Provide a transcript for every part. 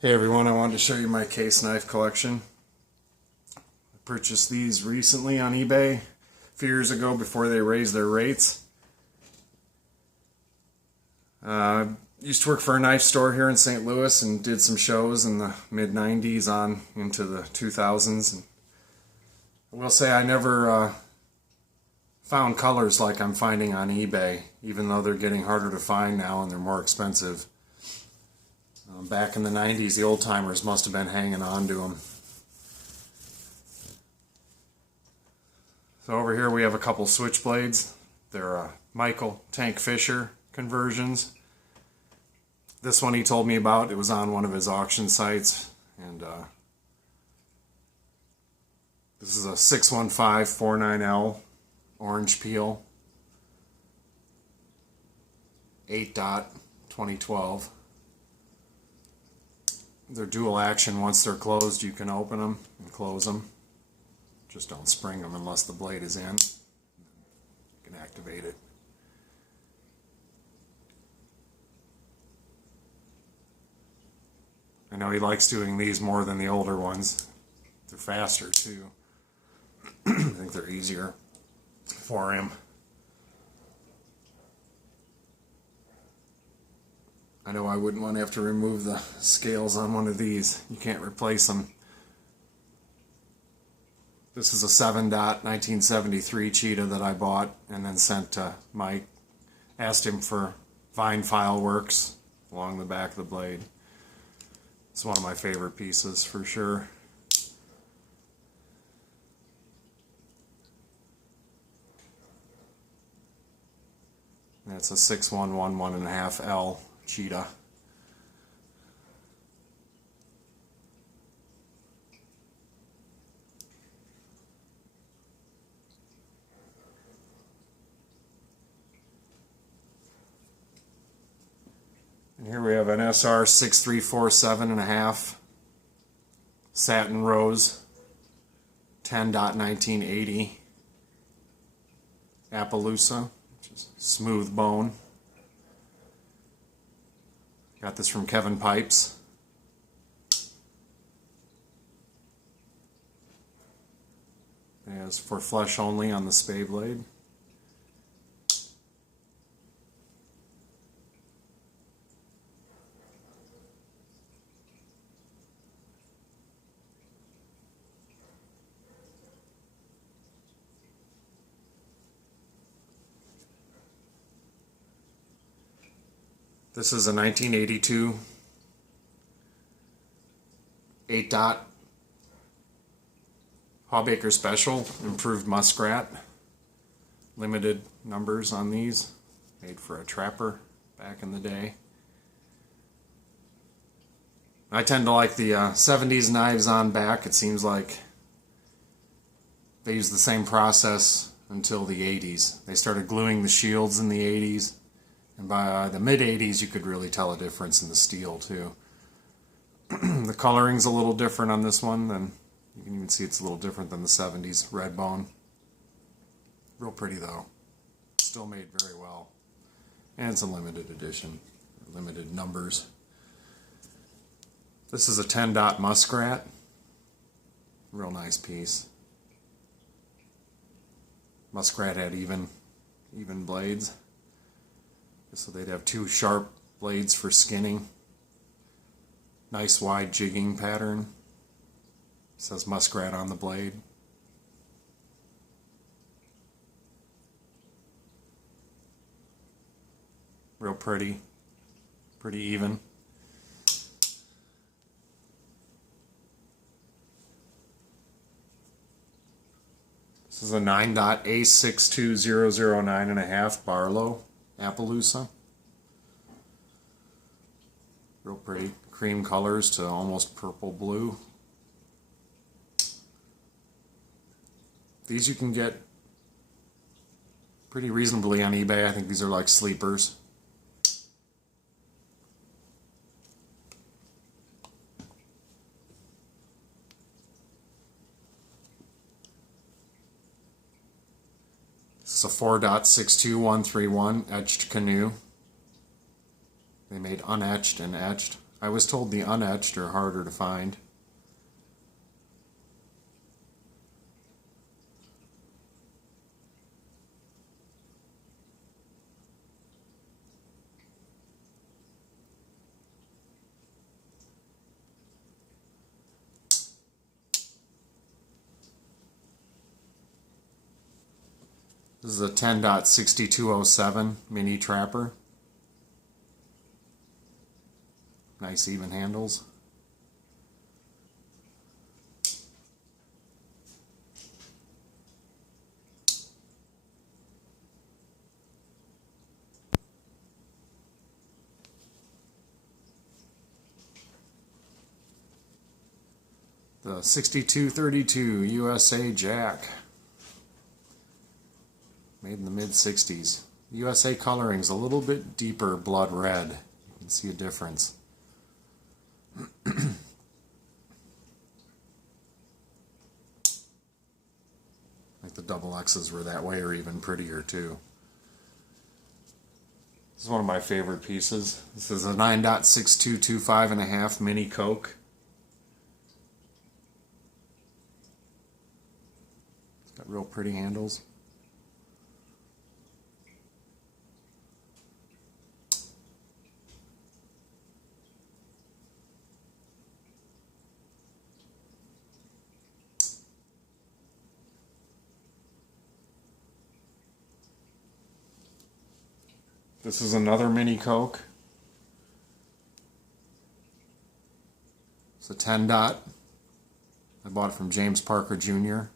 Hey everyone, I wanted to show you my case knife collection. I purchased these recently on eBay a few years ago before they raised their rates. Used to work for a knife store here in St. Louis and did some shows in the mid-90s on into the 2000s. And I will say I never found colors like I'm finding on eBay, even though they're getting harder to find now and they're more expensive. Back in the 90s, the old-timers must have been hanging on to them. So over here we have a couple Switchblades. They're Michael Tank Fisher conversions. This one he told me about, it was on one of his auction sites. And this is a 615-49L orange peel. 8-dot 2012. They're dual action. Once they're closed, you can open them and close them. Just don't spring them unless the blade is in. You can activate it. I know he likes doing these more than the older ones. They're faster too. I think they're easier for him. I know I wouldn't want to have to remove the scales on one of these. You can't replace them. This is a 7-dot 1973 cheetah that I bought and then sent to Mike. Asked him for vine file works along the back of the blade. It's one of my favorite pieces for sure. That's a 611.5L cheetah. And here we have an SR 6347.5 satin rose 10-dot 1980 Appaloosa, which is smooth bone. Got this from Kevin Pipes. It is for flesh only on the spay blade. This is a 1982 8-dot Hawbaker Special improved muskrat. Limited numbers on these, made for a trapper back in the day. I tend to like the 70s knives on back. It seems like they used the same process until the 80s. They started gluing the shields in the 80s. And by the mid-80s, you could really tell a difference in the steel, too. The coloring's a little different on this one. And you can even see it's a little different than the 70s red bone. Real pretty, though. Still made very well. And it's a limited edition. Limited numbers. This is a 10-dot muskrat. Real nice piece. Muskrat had even blades. So they'd have two sharp blades for skinning. Nice wide jigging pattern. It says muskrat on the blade. Real pretty. Pretty even. This is a 9-dot A62009.5 Barlow. Appaloosa. Real pretty. Cream colors to almost purple blue. These you can get pretty reasonably on eBay. I think these are like sleepers. This is a 4-dot 62131 etched canoe. They made unetched and etched I was told the unetched are harder to find. This is a 10.6207 mini trapper. Nice even handles. The 6232 USA Jack. Made in the mid-60s. USA coloring's a little bit deeper blood red. You can see a difference. Like the double X's were that way, or even prettier too. This is one of my favorite pieces. This is a 9.6225.5 mini Coke. It's got real pretty handles. This is another mini Coke. It's a 10 dot. I bought it from James Parker Jr.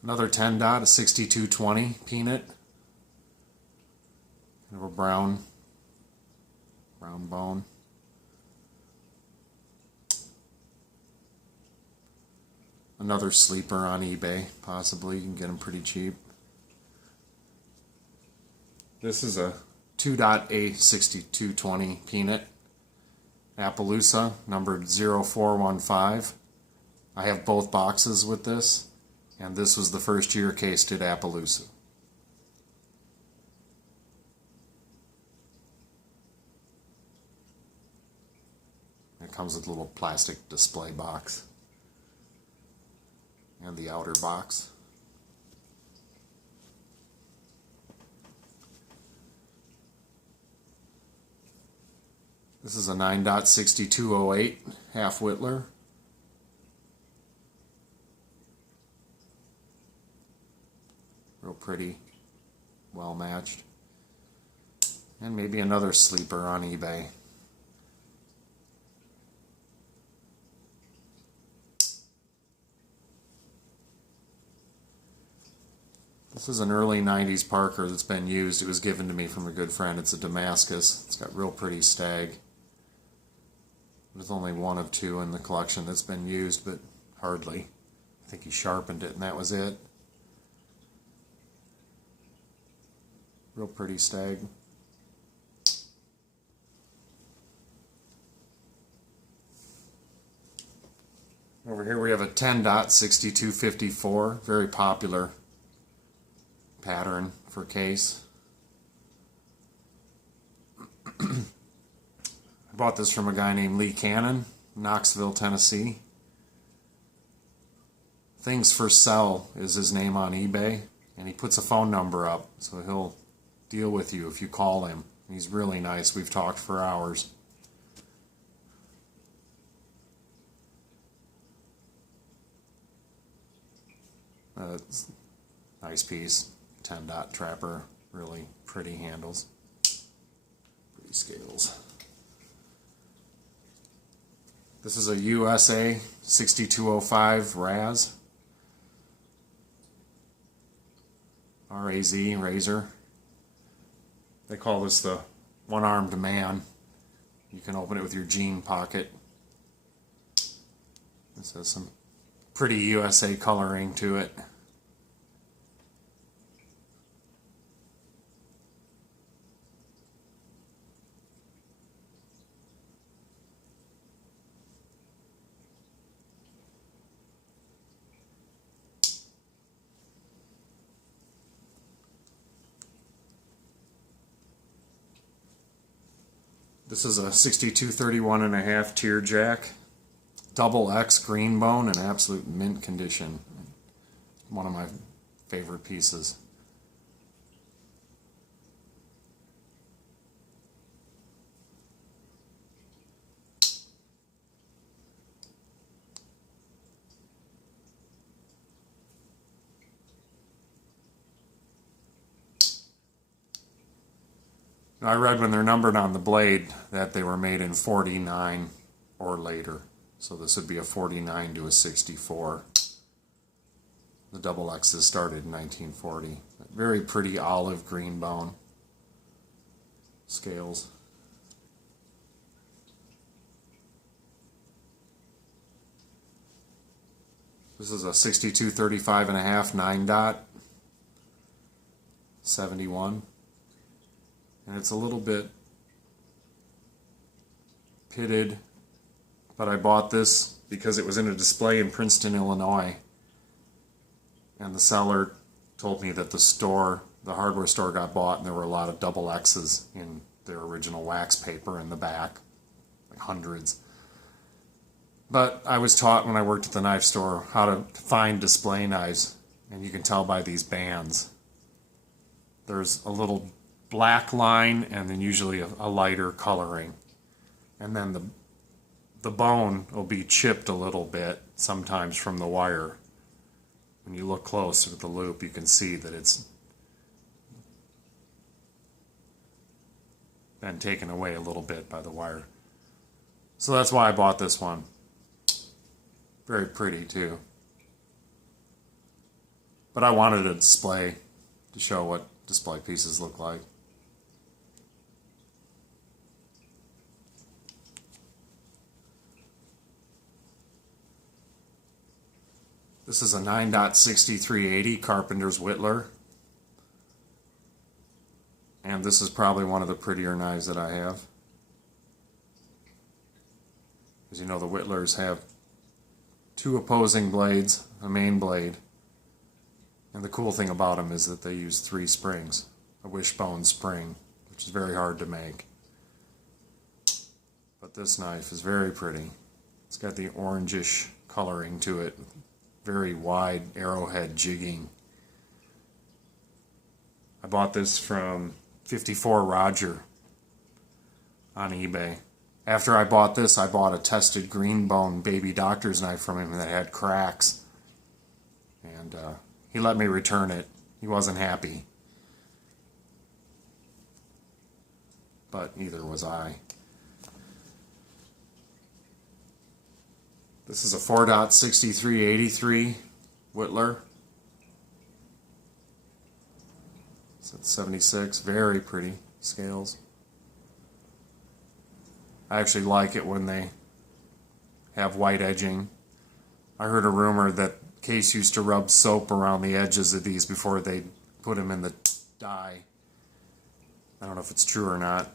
Another 10 dot, a 6220 peanut. Kind of a brown bone. Another sleeper on eBay, possibly. You can get them pretty cheap. This is a 2.A6220 peanut. Appaloosa, numbered 0415. I have both boxes with this. And this was the first year cased at Appaloosa. It comes with a little plastic display box. And the outer box. This is a 9.6208 half witler. Real pretty, well matched. And maybe another sleeper on eBay. This is an early 90s Parker that's been used. It was given to me from a good friend. It's a Damascus. It's got real pretty stag. There's only one of two in the collection that's been used, but hardly. I think he sharpened it and that was it. Real pretty stag. Over here we have a 10.6254, very popular pattern for case. I bought this from a guy named Lee Cannon, Knoxville, Tennessee. Things for Sell is his name on eBay, and he puts a phone number up, so he'll deal with you if you call him. He's really nice. We've talked for hours. Nice piece. 10 dot trapper. Really pretty handles. Pretty scales. This is a USA 6205 Raz. R-A-Z, razor. They call this the one-armed man. You can open it with your jean pocket. This has some pretty USA coloring to it. This is a 6231.5 tearjack, double X green bone in absolute mint condition. One of my favorite pieces. I read when they're numbered on the blade that they were made in 49 or later. So this would be a 49 to a 64. The double X's started in 1940. Very pretty olive green bone scales. This is a 6235.5 9-dot 71. And it's a little bit pitted, but I bought this because it was in a display in Princeton, Illinois, and the seller told me that the hardware store got bought and there were a lot of double X's in their original wax paper in the back, like hundreds. But I was taught when I worked at the knife store how to find display knives, and you can tell by these bands. There's a little black line and then usually a lighter coloring, and then the bone will be chipped a little bit sometimes from the wire. When you look close with the loop, you can see that it's been taken away a little bit by the wire. So that's why I bought this one. Very pretty too, but I wanted a display to show what display pieces look like. This is a 9.6380 Carpenter's Witler. And this is probably one of the prettier knives that I have. As you know, the Whittlers have two opposing blades, a main blade. And the cool thing about them is that they use 3 springs, a wishbone spring, which is very hard to make. But this knife is very pretty. It's got the orangish coloring to it. Very wide arrowhead jigging. I bought this from 54 Roger on eBay. After I bought this, I bought a tested green bone baby doctor's knife from him that had cracks. And he let me return it. He wasn't happy. But neither was I. This is a 4.6383 Witler. It's at 76. Very pretty scales. I actually like it when they have white edging. I heard a rumor that Case used to rub soap around the edges of these before they put them in the die. I don't know if it's true or not.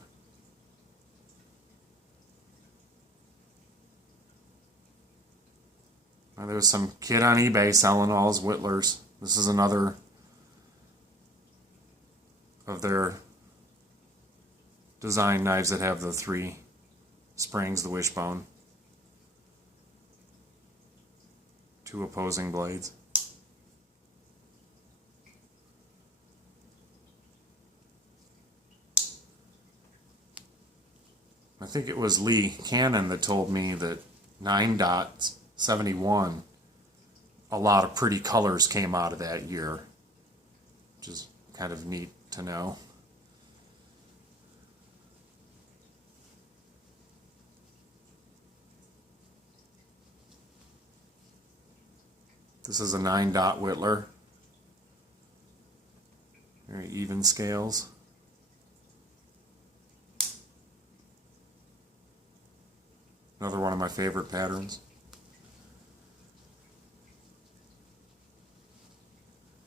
There was some kid on eBay selling all his Whittlers. This is another of their design knives that have the 3 springs, the wishbone, 2 opposing blades. I think it was Lee Cannon that told me that 9.71, a lot of pretty colors came out of that year, which is kind of neat to know. This is a 9-dot Whitler. Very even scales. Another one of my favorite patterns.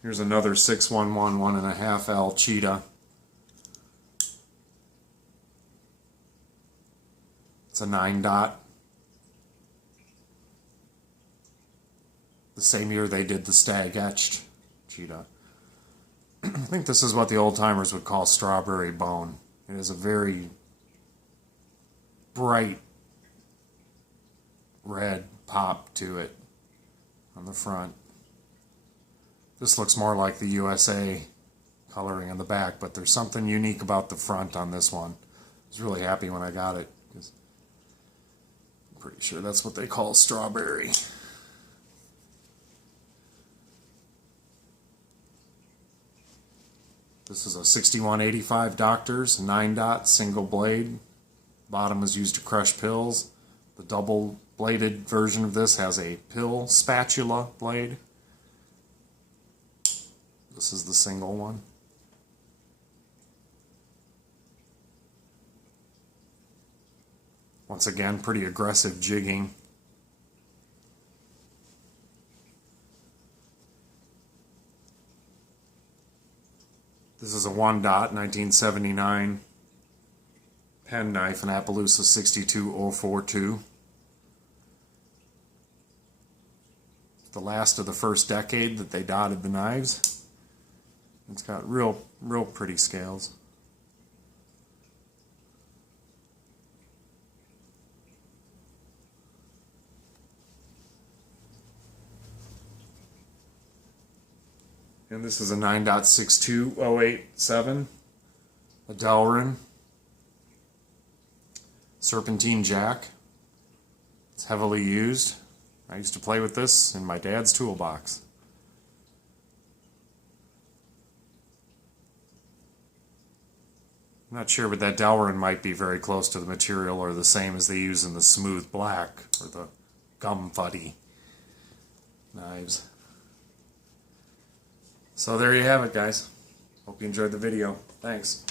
Here's another 611 1.5L cheetah. It's a 9-dot. The same year they did the stag etched cheetah. I think this is what the old timers would call strawberry bone. It is a very bright red pop to it on the front. This looks more like the USA coloring on the back, but there's something unique about the front on this one. I was really happy when I got it, because I'm pretty sure that's what they call strawberry. This is a 6185 Doctors 9-dot single blade. Bottom is used to crush pills. The double bladed version of this has a pill spatula blade. This is the single one. Once again, pretty aggressive jigging. This is a 1-dot 1979 pen knife, an Appaloosa 62042. The last of the first decade that they dotted the knives. It's got real pretty scales. And this is a 9.62087, a Delrin serpentine jack. It's heavily used. I used to play with this in my dad's toolbox. I'm not sure, but that Delrin might be very close to the material, or the same as they use in the smooth black or the gum fuddy knives. So there you have it, guys. Hope you enjoyed the video. Thanks.